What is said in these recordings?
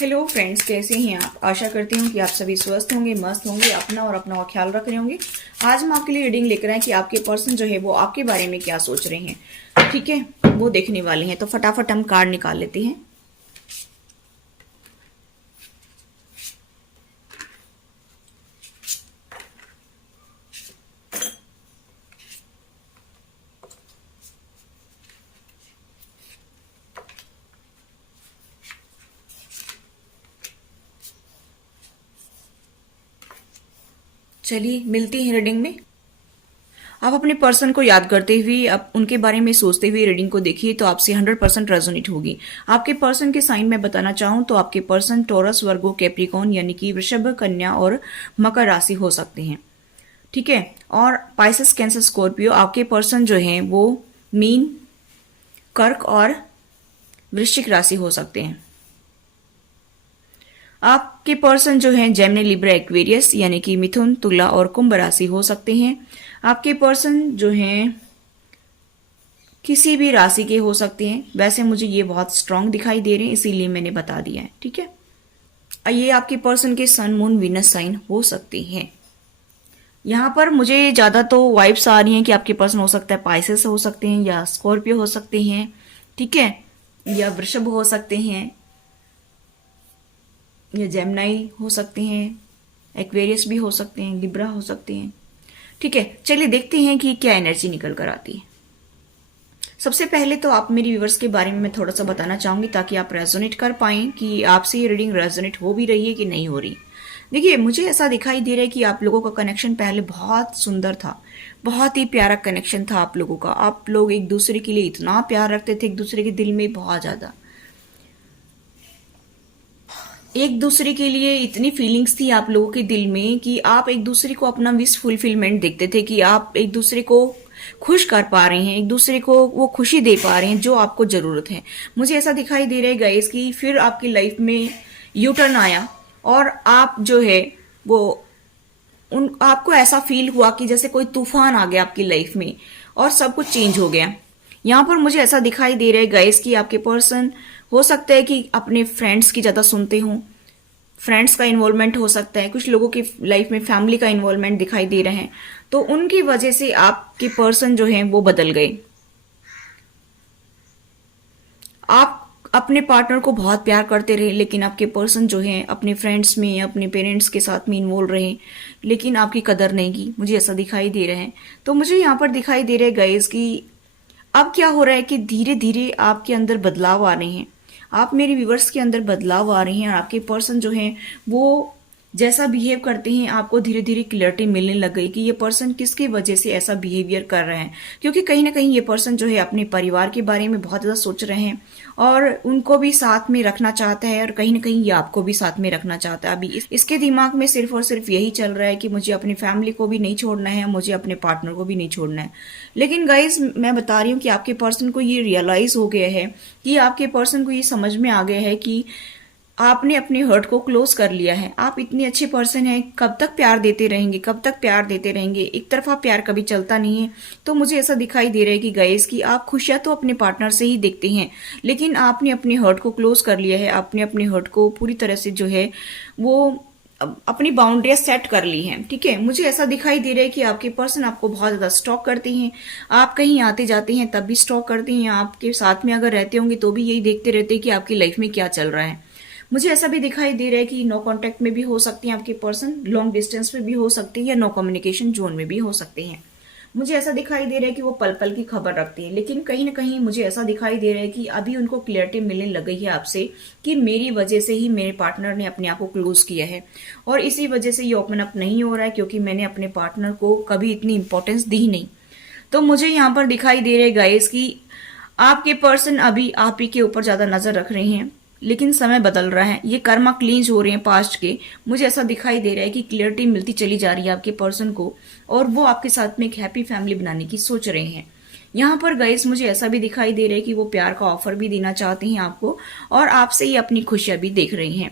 Hello friends, कैसे हैं आप। आशा करती हूँ कि आप सभी स्वस्थ होंगे, मस्त होंगे, अपना और अपना ख्याल रख रहे होंगे। आज हम आपके लिए रीडिंग लेकर आए कि आपके पर्सन जो है वो आपके बारे में क्या सोच रहे हैं। ठीक है, वो देखने वाले हैं, तो फटाफट हम कार्ड निकाल लेते हैं। चलिए मिलती हैं रीडिंग में। आप अपने पर्सन को याद करते हुए, आप उनके बारे में सोचते हुए रीडिंग को देखिए तो आपसे 100% रेजोनेट होगी। आपके पर्सन के साइन में बताना चाहूँ तो आपके पर्सन टॉरस, वर्गो, कैप्रिकॉर्न यानी कि वृषभ, कन्या और मकर राशि हो सकते हैं। ठीक है, और पाइसेस, कैंसर, स्कॉर्पियो। आपके पर्सन जो हैं वो मीन, कर्क और वृश्चिक राशि हो सकते हैं। आपके पर्सन जो हैं जेमिनी, लिब्रा, एक्वेरियस यानी कि मिथुन, तुला और कुंभ राशि हो सकते हैं। आपके पर्सन जो हैं किसी भी राशि के हो सकते हैं। वैसे मुझे ये बहुत स्ट्रांग दिखाई दे रहे हैं, इसीलिए मैंने बता दिया है। ठीक है, ये आपके पर्सन के सन, मून, वीनस साइन हो सकते हैं। यहाँ पर मुझे ज़्यादा तो वाइब्स आ रही हैं कि आपके पर्सन हो सकता है पाइसेस हो सकते हैं, या स्कॉर्पियो हो सकते हैं, ठीक है, या वृषभ हो सकते हैं, या जेमिनाई हो सकते हैं, एक्वेरियस भी हो सकते हैं, लिब्रा हो सकते हैं। ठीक है, चलिए देखते हैं कि क्या एनर्जी निकल कर आती है। सबसे पहले तो आप मेरी व्यूवर्स के बारे में मैं थोड़ा सा बताना चाहूंगी ताकि आप रेजोनेट कर पाएं कि आपसे ये रीडिंग रेजोनेट हो भी रही है कि नहीं हो रही। देखिए, मुझे ऐसा दिखाई दे रहा है कि आप लोगों का कनेक्शन पहले बहुत सुंदर था, बहुत ही प्यारा कनेक्शन था आप लोगों का। आप लोग एक दूसरे के लिए इतना प्यार रखते थे, एक दूसरे के दिल में बहुत ज्यादा, एक दूसरे के लिए इतनी फीलिंग्स थी आप लोगों के दिल में कि आप एक दूसरे को अपना विश फुलफिलमेंट देखते थे कि आप एक दूसरे को खुश कर पा रहे हैं, एक दूसरे को वो खुशी दे पा रहे हैं जो आपको जरूरत है। मुझे ऐसा दिखाई दे रहा है गाइस कि फिर आपकी लाइफ में यू टर्न आया और आप जो है वो उन आपको ऐसा फील हुआ कि जैसे कोई तूफान आ गया आपकी लाइफ में और सब कुछ चेंज हो गया। यहाँ पर मुझे ऐसा दिखाई दे रहा है गाइस कि आपके पर्सन हो सकता है कि अपने फ्रेंड्स की ज्यादा सुनते हों, फ्रेंड्स का इन्वॉल्वमेंट हो सकता है, कुछ लोगों की लाइफ में फैमिली का इन्वॉल्वमेंट दिखाई दे रहे हैं, तो उनकी वजह से आपके पर्सन जो हैं वो बदल गए। आप अपने पार्टनर को बहुत प्यार करते रहे, लेकिन आपके पर्सन जो हैं अपने फ्रेंड्स में, अपने पेरेंट्स के साथ में इन्वॉल्व रहे, लेकिन आपकी कदर नहीं की। मुझे ऐसा दिखाई दे रहा है। तो मुझे यहाँ पर दिखाई दे रहा है गाइस कि अब क्या हो रहा है कि धीरे धीरे आपके अंदर बदलाव आ रहे हैं, आप मेरे व्यूवर्स के अंदर बदलाव आ रहे हैं, और आपके पर्सन जो हैं वो जैसा बिहेव करते हैं आपको धीरे धीरे क्लियरिटी मिलने लग गई कि ये पर्सन किसकी वजह से ऐसा बिहेवियर कर रहे हैं। क्योंकि कहीं ना कहीं ये पर्सन जो है अपने परिवार के बारे में बहुत ज्यादा सोच रहे हैं और उनको भी साथ में रखना चाहता है, और कहीं ना कहीं ये आपको भी साथ में रखना चाहता है। अभी इसके दिमाग में सिर्फ और सिर्फ यही चल रहा है कि मुझे अपनी फैमिली को भी नहीं छोड़ना है, मुझे अपने पार्टनर को भी नहीं छोड़ना है। लेकिन गाइज, मैं बता रही हूँ कि आपके पर्सन को ये रियलाइज हो गया है, कि आपके पर्सन को ये समझ में आ गया है कि आपने अपने हर्ट को क्लोज कर लिया है। आप इतने अच्छे पर्सन हैं, कब तक प्यार देते रहेंगे, कब तक प्यार देते रहेंगे, एक तरफा प्यार कभी चलता नहीं है। तो मुझे ऐसा दिखाई दे रहा है कि गाइस कि आप खुशियां तो अपने पार्टनर से ही देखते हैं, लेकिन आपने अपने हर्ट को क्लोज कर लिया है। आपने अपने हर्ट को पूरी तरह से जो है वो अपनी बाउंड्रियां सेट कर ली हैं। ठीक है, मुझे ऐसा दिखाई दे रहा है कि आपके पर्सन आपको बहुत ज्यादा स्टॉक करते हैं। आप कहीं आते जाते हैं तब भी स्टॉक करते हैं, आपके साथ में अगर रहते होंगे तो भी यही देखते रहते हैं कि आपकी लाइफ में क्या चल रहा है। मुझे ऐसा भी दिखाई दे रहा है कि नो कांटेक्ट में भी हो सकती हैं आपके पर्सन, लॉन्ग डिस्टेंस में भी हो सकती है, या नो कम्युनिकेशन जोन में भी हो सकते हैं। मुझे ऐसा दिखाई दे रहा है कि वो पल पल की खबर रखते हैं, लेकिन कहीं ना कहीं मुझे ऐसा दिखाई दे रहा है कि अभी उनको क्लियरिटी मिलने लग गई है आपसे कि मेरी वजह से ही मेरे पार्टनर ने अपने आप को क्लोज किया है, और इसी वजह से ये ओपन अप नहीं हो रहा है, क्योंकि मैंने अपने पार्टनर को कभी इतनी इंपॉर्टेंस दी ही नहीं। तो मुझे यहाँ पर दिखाई दे रहा है गाइस कि आपके पर्सन अभी आप ही के ऊपर ज्यादा नजर रख रहे हैं, लेकिन समय बदल रहा है, ये कर्मा क्लींज हो रहे हैं पास्ट के। मुझे ऐसा दिखाई दे रहा है कि क्लियरिटी मिलती चली जा रही है आपके पर्सन को, और वो आपके साथ में एक हैप्पी फैमिली बनाने की सोच रहे हैं। यहाँ पर गाइस मुझे ऐसा भी दिखाई दे रहा है कि वो प्यार का ऑफर भी देना चाहते हैं आपको, और आपसे ही अपनी खुशियां भी देख रहे हैं।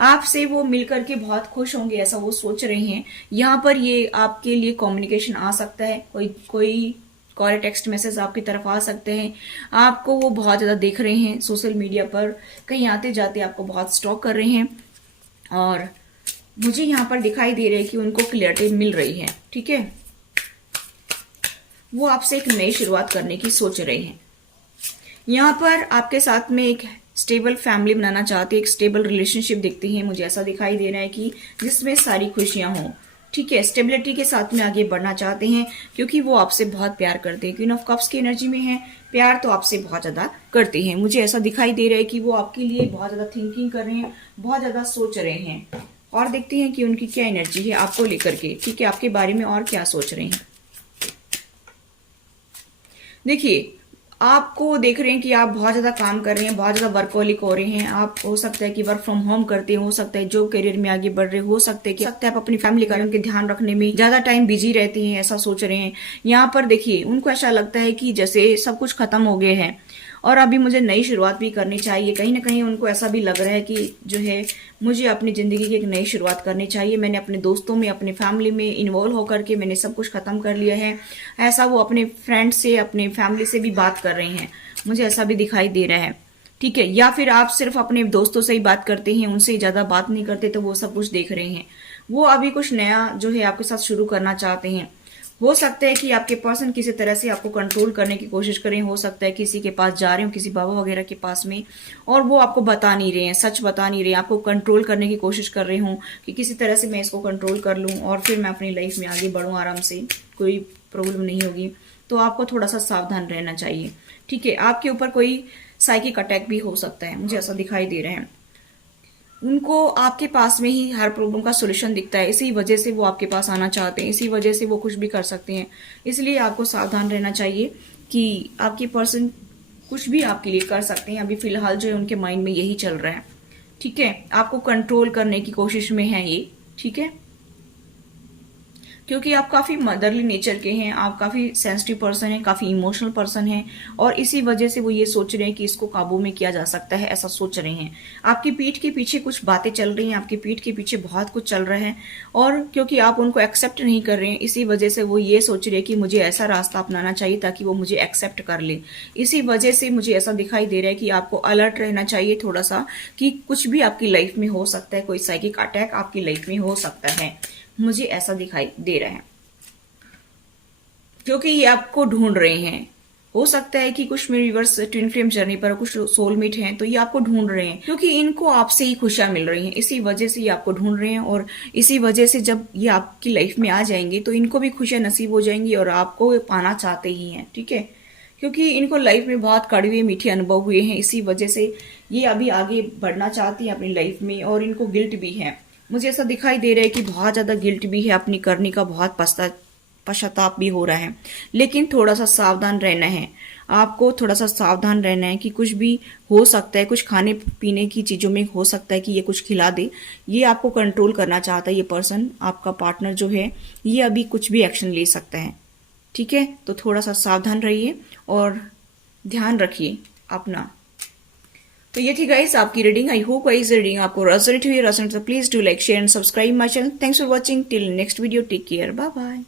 आपसे वो मिलकर के बहुत खुश होंगे, ऐसा वो सोच रहे हैं। यहाँ पर ये आपके लिए कम्युनिकेशन आ सकता है, कोई कोई कॉल टेक्स्ट मैसेज आपकी तरफ आ सकते हैं। आपको वो बहुत ज़्यादा देख रहे हैं सोशल मीडिया पर, कहीं आते जाते आपको बहुत स्टॉक कर रहे हैं, और मुझे यहाँ पर दिखाई दे रहा है कि उनको क्लियरिटी मिल रही है। ठीक है, वो आपसे एक नई शुरुआत करने की सोच रहे हैं। यहाँ पर आपके साथ में एक स्टेबल फैमिली बनाना चाहते हैं, एक स्टेबल रिलेशनशिप दिखती है मुझे, ऐसा दिखाई दे रहा है कि जिसमें सारी खुशियां हों। ठीक है, स्टेबिलिटी के साथ में आगे बढ़ना चाहते हैं, क्योंकि वो आपसे बहुत प्यार करते हैं। क्वीन ऑफ कप्स की एनर्जी में है, प्यार तो आपसे बहुत ज्यादा करते हैं। मुझे ऐसा दिखाई दे रहा है कि वो आपके लिए बहुत ज्यादा थिंकिंग कर रहे हैं, बहुत ज्यादा सोच रहे हैं। और देखते हैं कि उनकी क्या एनर्जी है आपको लेकर के। ठीक है, आपके बारे में और क्या सोच रहे हैं। देखिए, आपको देख रहे हैं कि आप बहुत ज्यादा काम कर रहे हैं, बहुत ज्यादा वर्कहोलिक हो रहे हैं। आप हो सकता है कि वर्क फ्रॉम होम करते हो सकता है जो करियर में आगे बढ़ रहे हो सकता है कि आप अपनी फैमिली का उनके ध्यान रखने में ज्यादा टाइम बिजी रहते हैं, ऐसा सोच रहे हैं। यहाँ पर देखिए, उनको ऐसा लगता है कि जैसे सब कुछ खत्म हो गए हैं और अभी मुझे नई शुरुआत भी करनी चाहिए। कहीं ना कहीं उनको ऐसा भी लग रहा है कि जो है मुझे अपनी जिंदगी की एक नई शुरुआत करनी चाहिए। मैंने अपने दोस्तों में, अपनी फैमिली में इन्वॉल्व होकर के मैंने सब कुछ खत्म कर लिया है। ऐसा वो अपने फ्रेंड से, अपने फैमिली से भी बात कर रहे हैं, मुझे ऐसा भी दिखाई दे रहा है। ठीक है, या फिर आप सिर्फ अपने दोस्तों से ही बात करते हैं, उनसे ज्यादा बात नहीं करते, तो वो सब कुछ देख रहे हैं। वो अभी कुछ नया जो है आपके साथ शुरू करना चाहते हैं। हो सकता है कि आपके पर्सन किसी तरह से आपको कंट्रोल करने की कोशिश करें, हो सकता है किसी के पास जा रहे हो, किसी बाबा वगैरह के पास में, और वो आपको बता नहीं रहे हैं, सच बता नहीं रहे हैं, आपको कंट्रोल करने की कोशिश कर रहे हूँ कि किसी तरह से मैं इसको कंट्रोल कर लूँ और फिर मैं अपनी लाइफ में आगे बढ़ूँ आराम से, कोई प्रॉब्लम नहीं होगी। तो आपको थोड़ा सा सावधान रहना चाहिए। ठीक है, आपके ऊपर कोई साइकिक अटैक भी हो सकता है, मुझे ऐसा दिखाई दे रहा है। उनको आपके पास में ही हर प्रॉब्लम का सोल्यूशन दिखता है, इसी वजह से वो आपके पास आना चाहते हैं, इसी वजह से वो कुछ भी कर सकते हैं। इसलिए आपको सावधान रहना चाहिए कि आपके पर्सन कुछ भी आपके लिए कर सकते हैं। अभी फिलहाल जो है उनके माइंड में यही चल रहा है। ठीक है, आपको कंट्रोल करने की कोशिश में है ये। ठीक है, क्योंकि आप काफी मदरली नेचर के हैं, आप काफी सेंसिटिव पर्सन हैं, काफी इमोशनल पर्सन हैं, और इसी वजह से वो ये सोच रहे हैं कि इसको काबू में किया जा सकता है, ऐसा सोच रहे हैं। आपकी पीठ के पीछे कुछ बातें चल रही हैं, आपकी पीठ के पीछे बहुत कुछ चल रहा है, और क्योंकि आप उनको एक्सेप्ट नहीं कर रहे हैं, इसी वजह से वो ये सोच रहे हैं कि मुझे ऐसा रास्ता अपनाना चाहिए ताकि वो मुझे एक्सेप्ट कर ले। इसी वजह से मुझे ऐसा दिखाई दे रहा है कि आपको अलर्ट रहना चाहिए थोड़ा सा, कि कुछ भी आपकी लाइफ में हो सकता है, कोई साइकिक अटैक आपकी लाइफ में हो सकता है, मुझे ऐसा दिखाई दे रहा है। क्योंकि ये आपको ढूंढ रहे हैं। हो सकता है कि कुछ में रिवर्स ट्विन फ्लेम जर्नी पर कुछ सोलमेट हैं, तो ये आपको ढूंढ रहे हैं, क्योंकि इनको आपसे ही खुशियां मिल रही हैं, इसी वजह से ये आपको ढूंढ रहे हैं। और इसी वजह से जब ये आपकी लाइफ में आ जाएंगे तो इनको भी खुशियां नसीब हो जाएंगी और आपको पाना चाहते ही हैं। ठीक है, क्योंकि इनको लाइफ में बहुत कड़वे मीठे अनुभव हुए हैं, इसी वजह से ये अभी आगे बढ़ना चाहती हैं अपनी लाइफ में, और इनको गिल्ट भी है। मुझे ऐसा दिखाई दे रहा है कि बहुत ज्यादा गिल्ट भी है, अपनी करने का बहुत पश्चाताप भी हो रहा है। लेकिन थोड़ा सा सावधान रहना है, आपको थोड़ा सा सावधान रहना है कि कुछ भी हो सकता है, कुछ खाने पीने की चीजों में हो सकता है कि ये कुछ खिला दे। ये आपको कंट्रोल करना चाहता है, ये पर्सन, आपका पार्टनर जो है, ये अभी कुछ भी एक्शन ले सकता है। ठीक है, तो थोड़ा सा सावधान रहिए और ध्यान रखिए अपना। तो ये थी गाइस आपकी reading. I hope guys reading आपको रेजोनेट हुई। रेजोनेट तो please do like, share and subscribe my channel. Thanks for watching. Till next video, take care, bye bye.